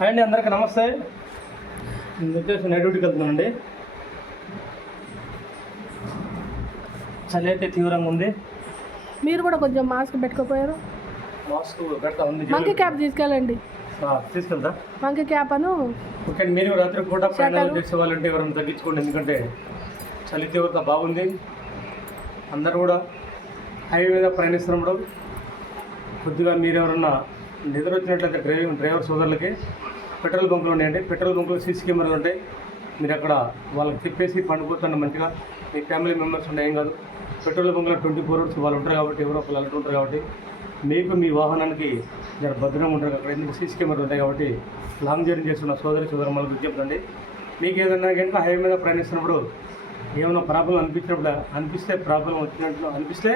Hi అండి, అందరికీ నమస్తే. నేను వచ్చేసి నైట్ డ్యూటీకి వెళ్తున్నానండి. చలి అయితే తీవ్రంగా ఉంది. మీరు కూడా కొంచెం మాస్క్ పెట్టుకోపోయారు. మాస్క్ పెడతా ఉంది. మంకీ క్యాప్ తీసుకెళ్ళండి. తీసుకెళ్తా. మంకీ క్యాప్ అను. ఓకే, మీరు రాత్రి పూట ప్రయాణాలు చేసే వాళ్ళంటే ఎవరైనా తగ్గించుకోండి, ఎందుకంటే చలి తీవ్రత బాగుంది. అందరూ కూడా హైవే మీద ప్రయాణిస్తున్నప్పుడు కొద్దిగా మీరు ఎవరన్నా నిద్ర వచ్చినట్లయితే డ్రైవర్ సోదరులకి పెట్రోల్ బంకులు ఉన్నాయండి. పెట్రోల్ బంకులు సీసీ కెమెరాలు ఉంటాయి. మీరు అక్కడ వాళ్ళకి చెప్పేసి పండుకోకుండా మంచిగా మీ ఫ్యామిలీ మెంబర్స్ ఉండే ఏం కాదు. పెట్రోల్ బంకులో 24 hours వాళ్ళు ఉంటారు కాబట్టి, ఎవరో ఒకళ్ళు అలర్ట్ ఉంటారు కాబట్టి మీకు మీ వాహనానికి జర భద్రంగా ఉంటారు. అక్కడ ఎందుకు సీసీ కెమెరాలు ఉంటాయి కాబట్టి లాంగ్ జర్నీ చేస్తున్న సోదరులకు విజ్ఞప్తి. మీకు ఏదన్నా కనుక హైవే మీద ప్రయాణిస్తున్నప్పుడు ఏమైనా ప్రాబ్లం అనిపిస్తే ప్రాబ్లం వచ్చినట్లు అనిపిస్తే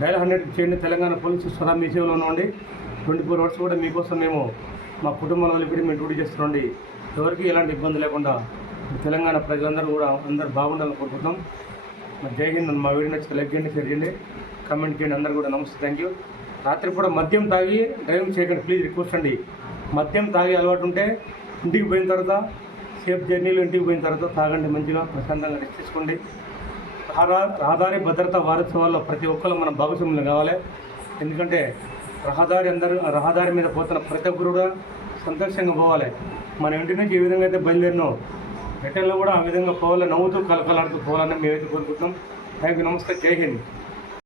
డైల్ 100 చేయండి. తెలంగాణ పోలీసు సదా మీ సేవలో ఉండి 24 hours కూడా మీకోసం మేము మా కుటుంబాల వదిలిపెట్టి మేము డ్యూటీ చేస్తున్నాండి. ఎవరికి ఎలాంటి ఇబ్బంది లేకుండా తెలంగాణ ప్రజలందరూ కూడా అందరూ బాగుండాలని కోరుకుంటున్నాం. జై హింద్. మా వీడియో నచ్చితే లైక్ చేయండి, షేర్ చేయండి, కామెంట్ చేయండి. అందరూ కూడా నమస్తే, థ్యాంక్ యూ. రాత్రి పూట మద్యం తాగి డ్రైవింగ్ చేయకండి ప్లీజ్, రిక్వెస్ట్ అండి. మద్యం తాగి అలవాటు ఉంటే ఇంటికి పోయిన తర్వాత సేఫ్ జర్నీలో ఇంటికి పోయిన తర్వాత తాగండి, మంచిగా ప్రశాంతంగా రెస్ట్ తీసుకోండి. రహదారి భద్రతా వారోత్సవాల్లో ప్రతి ఒక్కరు మన భాగస్వాములు కావాలి. ఎందుకంటే రహదారి మీద పోతున్న ప్రతి ఒక్కరు కూడా సంతోషంగా పోవాలి. మన ఇంటి నుంచి ఏ విధంగా అయితే బయలుదేరినో రిటర్న్లో కూడా ఆ విధంగా పోవాలి, నవ్వుతూ కలకలాడుతూ పోవాలని మేమైతే కోరుకుంటున్నాం. Thank you. నమస్తే. జై హింద్.